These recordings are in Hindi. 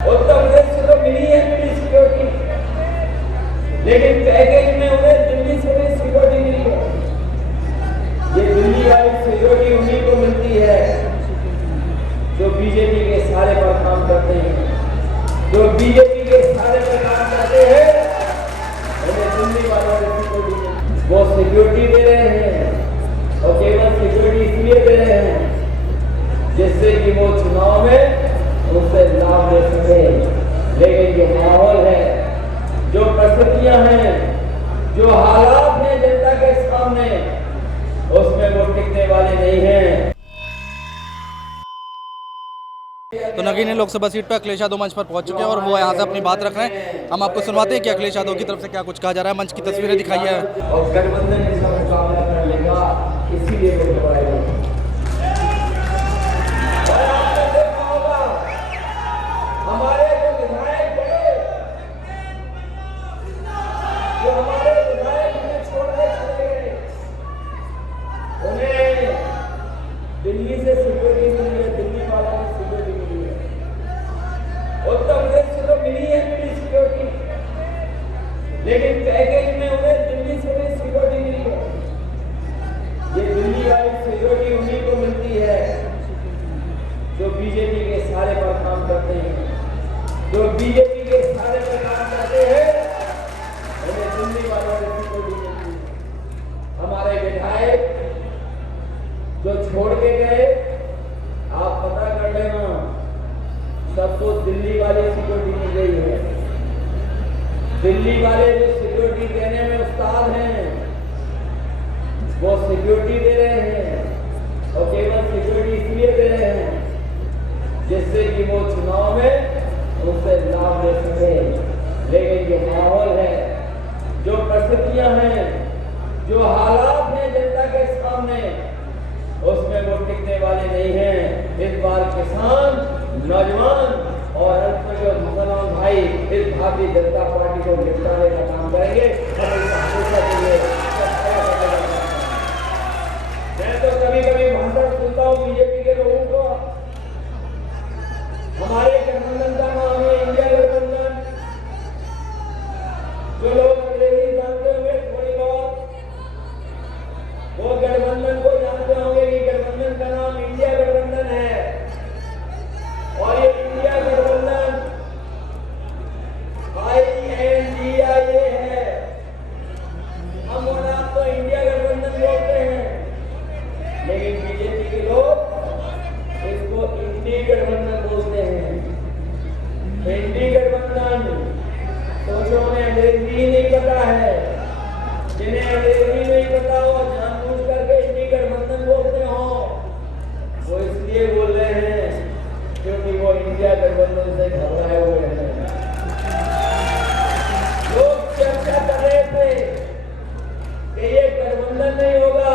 उत्तर प्रदेश से तो मिली है मिली सिक्योरिटी, लेकिन पैकेज में उन्हें दिल्ली से भी सिक्योरिटी मिली है। ये दिल्ली वाली सिक्योरिटी उन्हीं को मिलती है जो बीजेपी के सारे पर काम करते हैं, जो बीजेपी के सारे पर काम करते हैं उन्हें दिल्ली वालों से सिक्योरिटी, वो सिक्योरिटी दे रहे हैं और केवल सिक्योरिटी इसलिए दे रहे हैं जिससे कि वो चुनाव में उससे लाभ ले सके। लेकिन जो माहौल है, जो परिस्थितियां हैं, जो हालात हैं जनता के सामने, उसमें वो टिकने वाले नहीं हैं। तो नगीने लोकसभा सीट पर अखिलेश यादव मंच पर पहुंच चुके हैं और वो यहाँ से अपनी बात रख रहे हैं। हम आपको सुनवाते हैं कि अखिलेश यादव की तरफ से क्या कुछ कहा जा रहा है। मंच की तस्वीरें दिखाई है और गठबंधन इसका मुकाबला कर लेगा, इसीलिए वो दबाएगा। हमारे जो विधायक थे, जो हमारे विधायक हमें छोड़ के चले गए, उन्हें दिल्ली से सिक्योरिटी मिली है, दिल्ली वाला की सिक्योरिटी मिली है। उत्तर प्रदेश से तो मिली है मिली सिक्योरिटी, लेकिन पैकेज में उन्हें दिल्ली से भी सिक्योरिटी मिली है। ये दिल्ली वाली सिक्योरिटी उन्हीं को मिलती है जो बीजेपी के सारे पर काम करते हैं, जो बीजेपी के सारे पर काम करते हैं उन्हें दिल्ली वालों से सिक्योरिटी मिलती है। हमारे विधायक जो छोड़ के गए, आप पता कर लेना, सबको दिल्ली वाली सिक्योरिटी मिल गई है। दिल्ली वाले जो सिक्योरिटी देने में उस्ताद हैं, वो सिक्योरिटी दे रहे हैं और केवल सिक्योरिटी इसलिए दे रहे हैं जिससे कि वो चुनाव में उससे लाभ ले सके। लेकिन जो माहौल है, जो परिस्थितियां हैं, जो हालात हैं जनता के सामने, उसमें वो टिकने वाले नहीं हैं। इस बार किसान, नौजवान और अल्पसंख्यक मुसलमान भाई इस भारतीय जनता पार्टी को निपटाने का काम करेंगे। मैं तो कभी कभी भाषण सुनता हूँ बीजेपी के लोगों को, हमारे गठबंधन का नाम है इंडिया गठबंधन। जो लोग अंग्रेजी जानते होंगे थोड़ी बहुत, वो गठबंधन को जानते होंगे कि गठबंधन का नाम इंडिया गठबंधन है। और ये इंडिया गठबंधन INDIA है। हम और आप तो इंडिया गठबंधन बोलते हैं, लेकिन बीजेपी के लोग इसको इंडी गठबंधन बोलते हैं। इंडी गठबंधन सोचो उन्हें अंग्रेजी ही नहीं पता है, जिन्हें अंग्रेजी नहीं पता हो जानबूझ करके इंडी गठबंधन बोलते हो, वो इसलिए बोल रहे हैं क्योंकि वो इंडिया गठबंधन से घबराए हुए हैं। लोग चर्चा कर रहे थे कि ये गठबंधन नहीं होगा,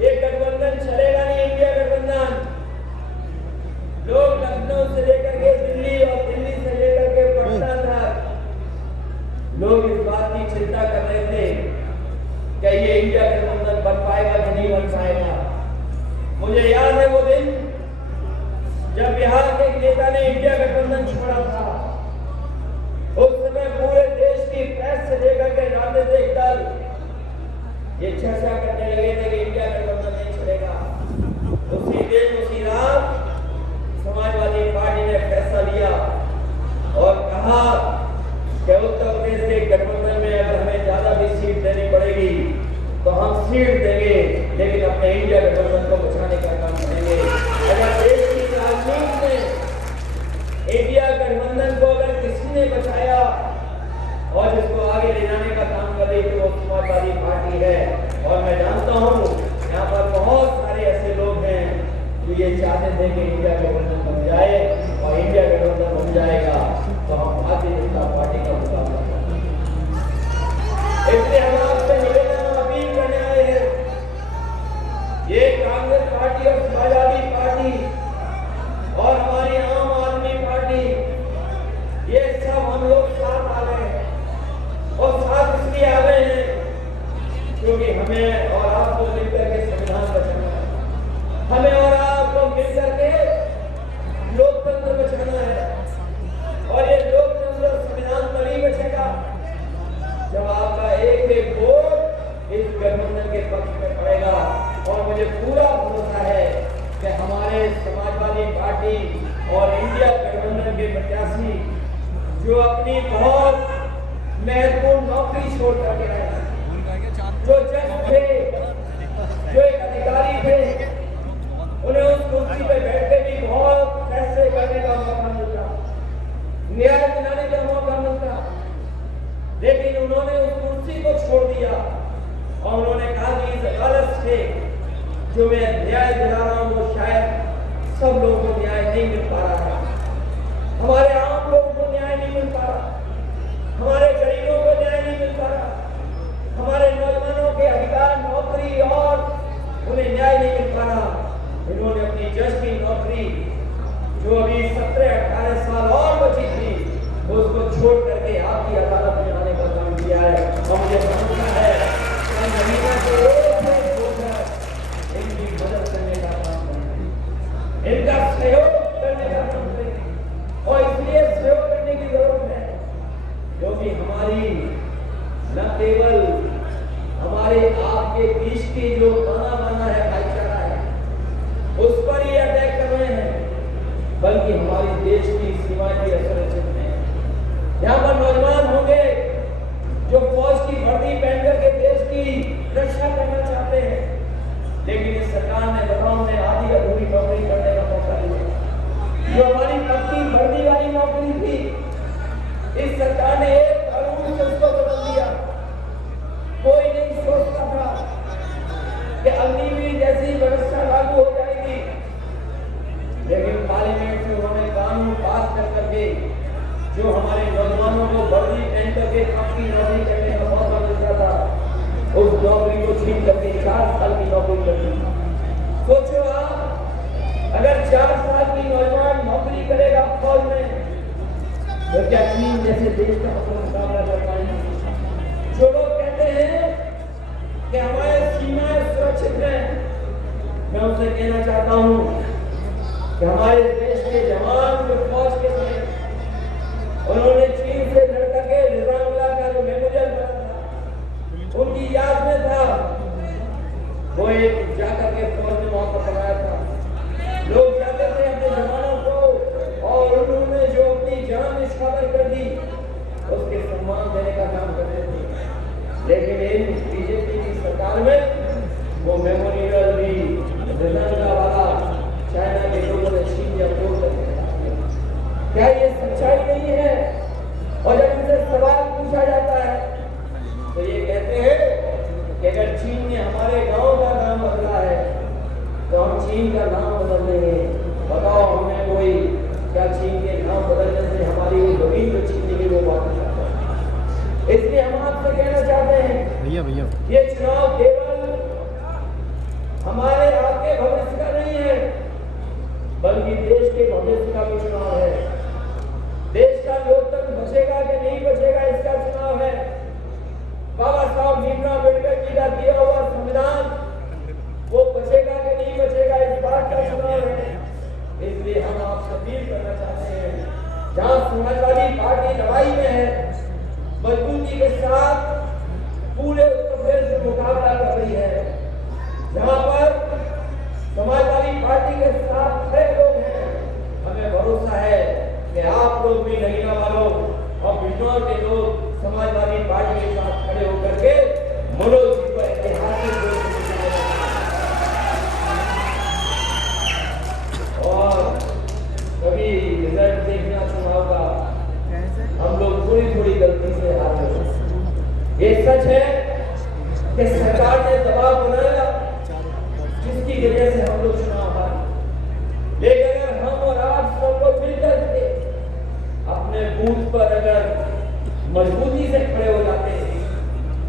ये गठबंधन चलेगा नहीं, इंडिया गठबंधन। लोग लखनऊ से लेकर के दिल्ली और दिल्ली से लेकर के पटना तक लोग इस बात की चिंता कर रहे थे कि ये इंडिया गठबंधन बन पाएगा कि नहीं बन पाएगा। मुझे याद है वो दिन जब बिहार के गठबंधन के प्रत्याशी जो अपनी बहुत महत्वपूर्ण नौकरी छोड़ करके आए, जो जज थे, जो एक अधिकारी थे, उन्हें उस कुर्सी पे बैठ के भी बहुत फैसले करने का मौका मिलता, न्याय दिलाने का मौका मिलता, लेकिन उन्होंने उस कुर्सी को छोड़ दिया और उन्होंने कहा कि इस गलत से जो मैं न्याय दिला रहा हूं वो शायद सब लोगों को न्याय नहीं मिल पा रहा है, हमारे आम लोगों को न्याय नहीं मिल पा रहा, हमारे गरीबों को न्याय नहीं मिल पा रहा, हमारे नौजवानों के अधिकार नौकरी और उन्हें न्याय नहीं मिल पा रहा। इन्होंने अपनी जज की नौकरी जो अभी 17-18 साल और बची थी उसको छोड़ करके आपकी अदालत में आने का काम किया है और मुझे समझना है इनकी मदद करने का काम करें, इनका सहयोग करने का काम करें और इसलिए सहयोग करने की जरूरत है क्योंकि हमारी न केवल हमारे आपके बीच की जो बना बना है भाईचारा है उस पर ही अटैक कर रहे हैं, बल्कि हमारी देश की सीमाएं भी असुरक्षित हैं। यहाँ पर नौजवान होंगे जो फौज की वर्दी पहन करके देश की रक्षा करना चाहते हैं, लेकिन इस सरकार ने बताओ ने आधी अधूरी नौकरी करने का मौका दिया। जो हमारी पक्की वर्दी वाली नौकरी थी, इस सरकार ने एक कानून से उसको बदल दिया। कोई नहीं सोचता था कि अग्निवीर जैसी व्यवस्था लागू हो जाएगी, लेकिन पार्लियामेंट में उन्होंने कानून पास कर करके जो हमारे नौजवानों को वर्दी पहन करके पक्की नौकरी करने का मौका मिलता था उस नौकरी को छीन करके 4 साल की नौकरी कर दी। सोचो आप अगर 4 साल की नौजवान नौकरी करेगा फौज में तो क्या चीन जैसे देश का मुकाबला कर पाएंगे? जो लोग कहते हैं कि हमारे सीमाएं सुरक्षित हैं, मैं उनसे कहना चाहता हूं कि हमारे देश के जवान जो फौज के थे उन्होंने चीन से लड़ करके निजामुल्लाह का जो मेमोरियल बना था उनकी याद में था, वो एक जाकर के फौज ने वहां पर बनाया था। लोग जाते थे अपने जवानों को और उन्होंने जो अपनी जान निछावर कर दी उसके सम्मान देने का काम करते थे, लेकिन इन बीजेपी की सरकार में वो मेमोरियल भी निजामुल्लाह वाला चाइना के लोगों ने छीन या तोड़ करके क्या ये सच्चाई नहीं है? और जब इनसे सवाल पूछा जाता है तो ये कहते हैं कि अगर चीन ने हमारे गांव का नाम बदला है तो हम चीन का नाम बदल देंगे। बताओ हमें कोई क्या चीन के नाम बदलने से हमारी वो जमीन जो छीन ली वो वापस आता है? इसलिए हम आपसे कहना चाहते हैं ये चुनाव केवल हमारे आपके भविष्य का नहीं है बल्कि देश के भविष्य का भी चुनाव है। देश का लोकतंत्र बचेगा कि नहीं बचेगा इसका चुनाव है। बाबा साहब भीमराव अम्बेडकर जी का दिया हुआ संविधान वो बचेगा कि नहीं बचेगा इस बात का चुनाव है। इसलिए हम आपसे अपील करना चाहते हैं, जहां समाजवादी पार्टी लड़ाई में है, मजबूती के साथ पूरे उत्तर प्रदेश में मुकाबला कर रही है, जहां पर समाजवादी पार्टी के साथ खड़े लोग हैं, हमें भरोसा है कि आप लोग भी नगीना वालों और बिजनौर के लोग समाजवादी पार्टी के साथ खड़े होकर के मनोज जी को ऐतिहासिक और कभी रिजल्ट देखना चुनाव का हम लोग थोड़ी गलती से हार गए। ये सच है कि सरकार ने दबाव बनाया जिसकी वजह से हम लोग चुनाव हारे, लेकिन अगर हम और आप सब लोग मिलकर के अपने बूथ पर अगर मजबूती से खड़े हो जाते हैं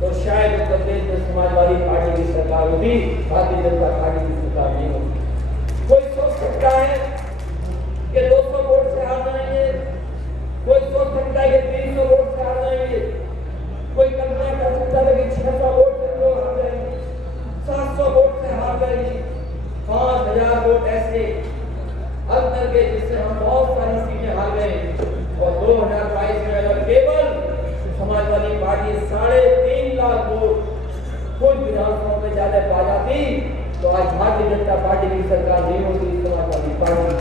तो शायद उत्तर प्रदेश में समाजवादी पार्टी की सरकार होगी, भारतीय जनता पार्टी की सरकार नहीं होगी। कोई सोच सकता है कि 200 वोट से हार जाएंगे, कोई सोच सकता है कि 300 वोट से हार जाएंगे, कोई कल्पना कर सकता है कि 600 वोट से लोग हार जाएंगे, 700 वोट से हार जाएंगे, 5000 वोट ऐसे अंतर के जिससे हम बहुत सारी सीटें हार गए। और 2022 में अगर केवल समाजवादी पार्टी 3.5 लाख वोट कुछ विधानसभा में ज्यादा पा जाती तो आज भारतीय जनता पार्टी की सरकार नहीं होती, समाजवादी पार्टी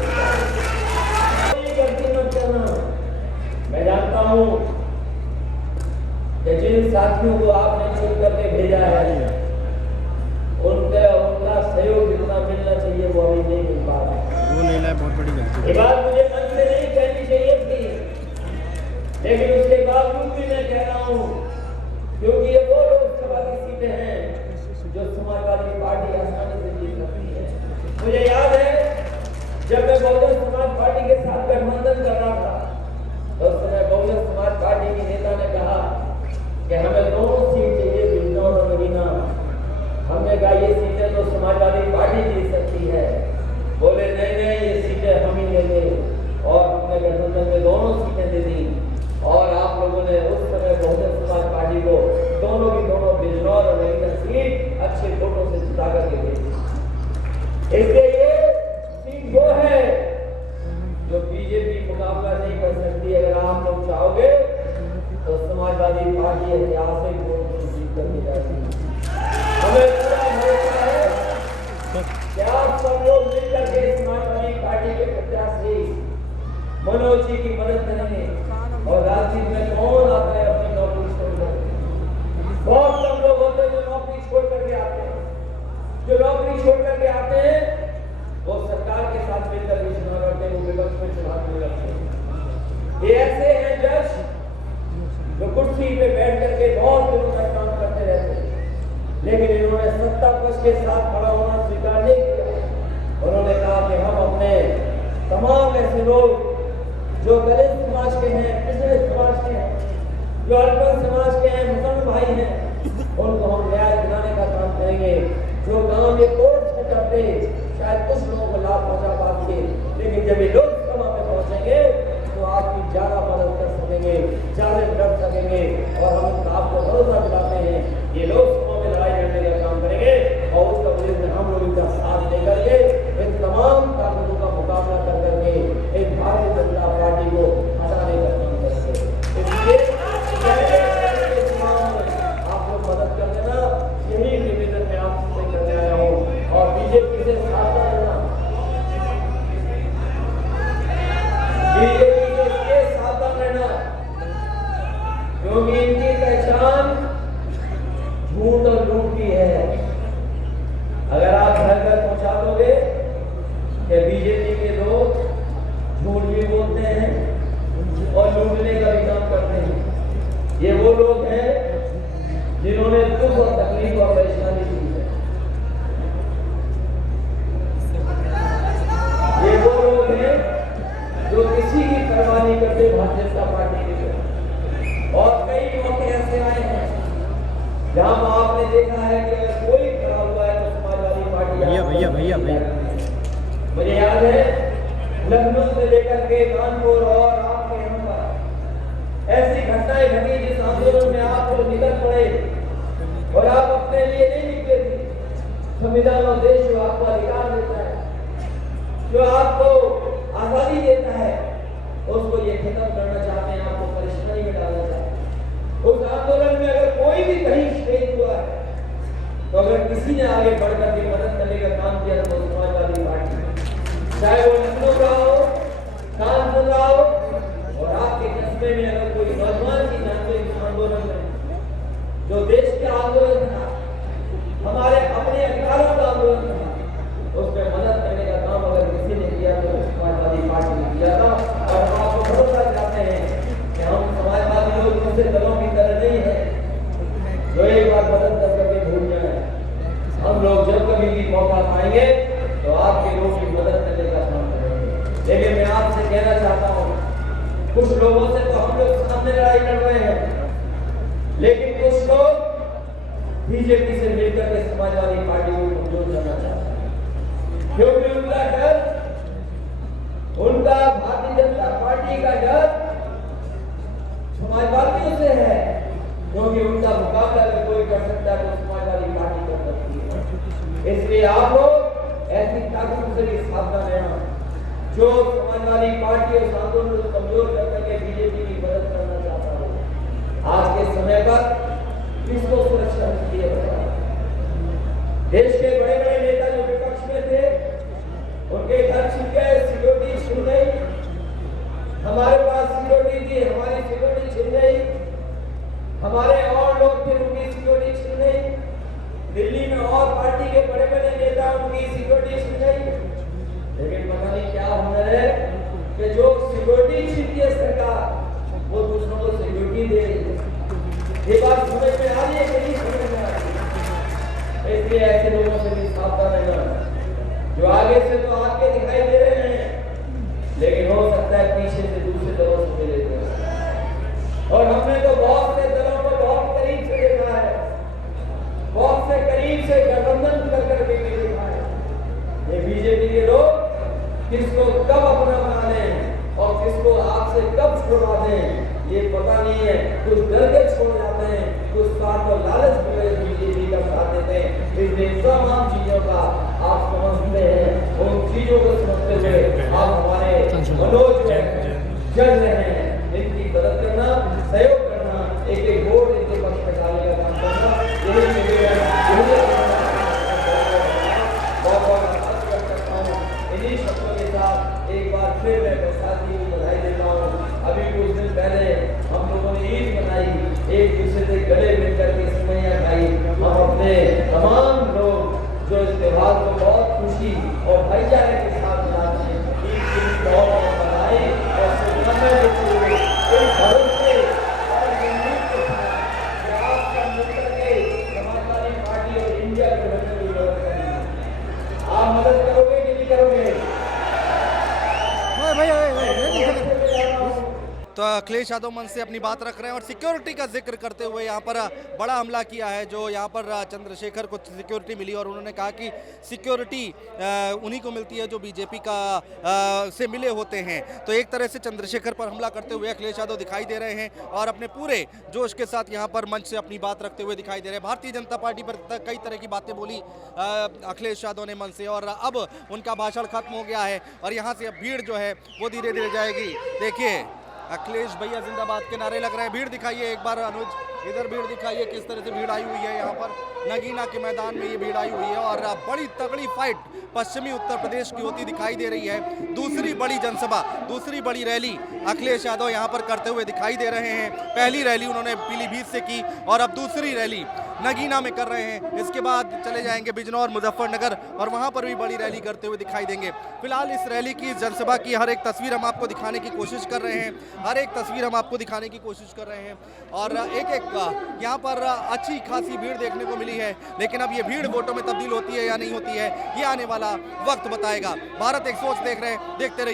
की गलती मत करना। हूं कि जिन साथियों को आपने चुन करके भेजा है उनका सहयोग जितना मिलना चाहिए वो अभी नहीं मिल पा रहा। वो नहीं लाए, बहुत बड़ी गलती। ये बात मुझे मन से नहीं कहनी चाहिए थी, लेकिन उसके बावजूद भी मैं कह रहा हूं, क्योंकि ये वो लोकसभा की सीटें हैं जो समाजवादी पार्टी आसानी से जीत सकती है। मुझे याद है जब मैं बहुजन समाज पार्टी के साथ गठबंधन कर रहा था तो उस समय बहुजन समाज पार्टी के नेता ने कहा कि हमें दोनों सीट चाहिए, बिजनौर और नगीना। हमने कहा ये सीटें तो समाजवादी पार्टी जीत सकती है। बोले नहीं नहीं, ये सीटें हम ही लेंगे, और हमने गठबंधन में दोनों सीटें दे दी। और आप लोगों ने उस समय बहुजन समाज पार्टी को दोनों की दोनों बिजनौर और नगीना सीट अच्छे वोटों से जिता करके भेजी। इसलिए ये सीट वो है जो बीजेपी मुकाबला नहीं कर सकती। अगर आप लोग चाहोगे तो समाजवादी पार्टी ऐतिहासिक वोट से जीत करके जाती है। हमें पूरा भरोसा है कि आप सब लोग मिलकर के समाजवादी पार्टी के प्रत्याशी मनोज जी की मदद करेंगे। और राजनीति में कौन आता है अपनी नौकरी छोड़कर? बहुत कम लोग होते हैं जो नौकरी छोड़ करके आते हैं। जो नौकरी छोड़ करके आते हैं वो सरकार के साथ मिलकर के चुनाव लड़ते हैं, वो विपक्ष में चुनाव नहीं लड़ते। ये ऐसे हैं जज जो कुर्सी पे बैठ करके बहुत दिनों तक काम करते रहते हैं, लेकिन इन्होंने सत्ता पक्ष के साथ खड़ा होना स्वीकार नहीं किया। उन्होंने कहा कि हम अपने तमाम ऐसे लोग जो दलित समाज के हैं, पिछड़े समाज के हैं, जो अल्पसंख्यक समाज के हैं, मुसलमान भाई हैं, उनको हम न्याय दिलाने का काम करेंगे। जो काम ये कोर्ट से करते शायद कुछ लोगों को लाभ पहुंचा पाते, लेकिन जब ये लोकसभा में पहुंचेंगे तो आपकी ज्यादा मदद कर सकेंगे, ज्यादा लड़ सकेंगे। और हम आपको भरोसा दिलाते हैं ये लोकसभा में लड़ाई लड़ने का काम करेंगे और उसका वजह हम लोग इनका साथ देकर के इन तमाम ताकतों का मुकाबला कर करके एक भारतीय जनता पार्टी को हटाने का काम करेंगे। इसलिए आप लोग मदद कर देना, यही निवेदन मैं आपसे करने आया हूँ। और बीजेपी से साथ रहना, बीजेपी से इसलिए सावधान रहना क्योंकि इनकी पहचान झूठ और लूट की है। अगर आप घर घर पहुंचा दोगे कि बीजेपी के लोग झूठ भी बोलते हैं और लूटने का भी काम करते हैं, ये वो लोग हैं जिन्होंने दुख और तकलीफ और परेशानी की है। ये वो लोग हैं जो किसी की परवाह नहीं करते भारतीय जनता पार्टी के लोग। और कई मौके ऐसे आए हैं जहां आपने देखा है कि अगर कोई खड़ा हुआ है तो समाजवादी पार्टी भैया मुझे याद है लखनऊ से लेकर के कानपुर और आपके यहाँ पर ऐसी घटनाएं घटी जिस आंदोलन में आप लोग निकल पड़े और आप अपने लिए नहीं निकले थे। संविधान और देश जो आपको अधिकार देता है, जो आपको आजादी देता है, उसको ये खत्म करना चाहते हैं, आपको परेशानी में डालना चाहते हैं। उस आंदोलन में अगर कोई भी कहीं शहीद हुआ है तो अगर किसी ने आगे बढ़कर के मदद करने का काम किया तो समाजवादी पार्टी, चाहे वो लखनऊ का हो, कानपुर का हो, और आपके कस्बे में अगर कोई नौजवान की जान गई इस आंदोलन में, जो देश के आंदोलन था, हमारे अपने अधिकारों का आंदोलन था, उसमें मदद करने का काम अगर किसी ने किया तो समाजवादी पार्टी ने किया था। और हम आपको भरोसा दिलाते हैं कि हम समाजवादी लोग दूसरे दलों की तरह नहीं है जो एक बार मदद कर करके भूल जाए। हम लोग जब कभी भी मौका पाएंगे तो आपके लोगों की मदद करने का काम करेंगे। लेकिन मैं आपसे कहना चाहता हूँ, कुछ लोगों से तो हम लोग सामने लड़ाई लड़ रहे हैं, लेकिन कुछ लोग बीजेपी से मिलकर के समाजवादी पार्टी को कमजोर करना चाहते हैं, क्योंकि उनका डर, उनका भारतीय जनता पार्टी का डर समाजवादियों से है, क्योंकि उनका मुकाबला अगर कोई कर सकता है तो समाजवादी पार्टी कर सकती है। इसलिए आप लोग ऐसी ताकतों से भी सावधान रहना जो समाजवादी पार्टी और आंदोलन को कमजोर कर करके बीजेपी की मदद करना चाहता है। आज के समय पर किसको सुरक्षा मिलती है बताओ? देश के बड़े बड़े नेता जो विपक्ष में थे उनके घर छिप गए, सिक्योरिटी छूट गई। हमारे पास सिक्योरिटी थी, हमारी सिक्योरिटी हमारे और लोग थे, उनकी सिक्योरिटी छिन गई। दिल्ली में और पार्टी के बड़े बड़े नेता, उनकी सिक्योरिटी छिन गई। लेकिन पता नहीं क्या हुनर है कि जो सिक्योरिटी छीनती है सरकार, वो दूसरों को सिक्योरिटी दे रही है। ये बात समझ में आ रही है कि नहीं समझ में आ रही है? इसलिए ऐसे लोगों से भी सावधान रहना, जो आगे से तो आपके दिखाई दे रहे हैं, लेकिन हो सकता है पीछे से दूसरे दलों से मिले थे। और हमने तो बहुत से दलों को बहुत करीब से देखा है, बहुत से करीब से गठबंधन कर करके भी देखा है। ये बीजेपी के लोग किसको कब अपना बना लें और किसको आपसे कब छुड़वा दें, ये पता नहीं है। कुछ डर के छोड़ जाते हैं, कुछ स्वार्थ और लालच की वजह से बीजेपी का साथ देते हैं। इसलिए तमाम चीजों का आप समझते हैं, उन चीजों को समझते हुए आप हमारे मनोज जज रहे हैं, इनकी मदद करना, सहयोग करना, एक एक वोट इनके पक्ष में डालने का काम करना, यही बहुत कर सकता हूँ। इन्हीं शब्दों के साथ एक बार फिर मैं बैसाखी की बधाई देता हूँ। अभी कुछ दिन पहले हम लोगों ने ईद मनाई, एक दूसरे से गले मिलकर के सिमैयां खाई। हम अपने तमाम लोग जो इस त्योहार को बहुत खुशी और भाईचारे के साथ मनाते हैं, ईद की बहुत बधाई और शुभकामनाएं देते हुए कोई भरोसे और उम्मीद के साथ कि आपका मिलकर के समाजवादी पार्टी और इंडिया के बनने की जरूरत नहीं। आप मदद करोगे कि नहीं करोगे? तो अखिलेश यादव मंच से अपनी बात रख रहे हैं और सिक्योरिटी का जिक्र करते हुए यहाँ पर बड़ा हमला किया है। जो यहाँ पर चंद्रशेखर को सिक्योरिटी मिली और उन्होंने कहा कि सिक्योरिटी उन्हीं को मिलती है जो बीजेपी का से मिले होते हैं। तो एक तरह से चंद्रशेखर पर हमला करते हुए अखिलेश यादव दिखाई दे रहे हैं और अपने पूरे जोश के साथ यहाँ पर मंच से अपनी बात रखते हुए दिखाई दे रहे हैं। भारतीय जनता पार्टी पर कई तरह की बातें बोली अखिलेश यादव ने मंच से और अब उनका भाषण खत्म हो गया है और यहाँ से अब भीड़ जो है वो धीरे धीरे जाएगी। देखिए अखिलेश भैया जिंदाबाद के नारे लग रहे हैं। भीड़ दिखाइए एक बार अनुज, इधर भीड़ दिखाइए किस तरह से भीड़ आई हुई है। यहाँ पर नगीना के मैदान में ये भीड़ आई हुई है और बड़ी तगड़ी फाइट पश्चिमी उत्तर प्रदेश की होती दिखाई दे रही है। दूसरी बड़ी जनसभा, दूसरी बड़ी रैली अखिलेश यादव यहाँ पर करते हुए दिखाई दे रहे हैं। पहली रैली उन्होंने पीलीभीत से की और अब दूसरी रैली नगीना में कर रहे हैं। इसके बाद चले जाएंगे बिजनौर, मुजफ्फरनगर और वहाँ पर भी बड़ी रैली करते हुए दिखाई देंगे। फिलहाल इस रैली की, जनसभा की हर एक तस्वीर हम आपको दिखाने की कोशिश कर रहे हैं, हर एक तस्वीर हम आपको दिखाने की कोशिश कर रहे हैं और एक एक यहाँ पर अच्छी खासी भीड़ देखने को मिली है। लेकिन अब ये भीड़ वोटों में तब्दील होती है या नहीं होती है, ये आने वाला वक्त बताएगा। भारत एक्सपोज देख रहे हैं, देखते रहिए।